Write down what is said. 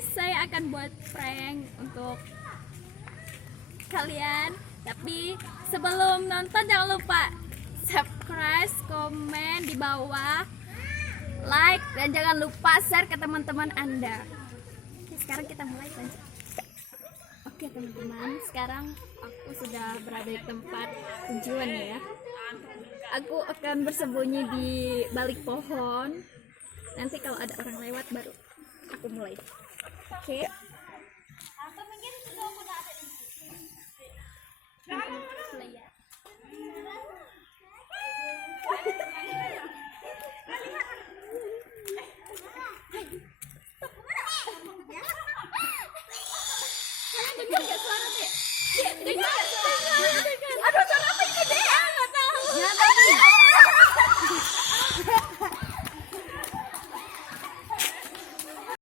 guys, saya akan buat prank untuk kalian. Tapi sebelum nonton jangan lupa subscribe, komen di bawah, like, dan jangan lupa share ke teman-teman Anda. Oke, sekarang kita mulai lanjut. Oke teman-teman, sekarang aku sudah berada di tempat tujuan ya. Aku akan bersembunyi di balik pohon. Nanti kalau ada orang lewat baru aku mulai. Oke. Dengar gak suara Dek? Dengar. Aduh, suara apa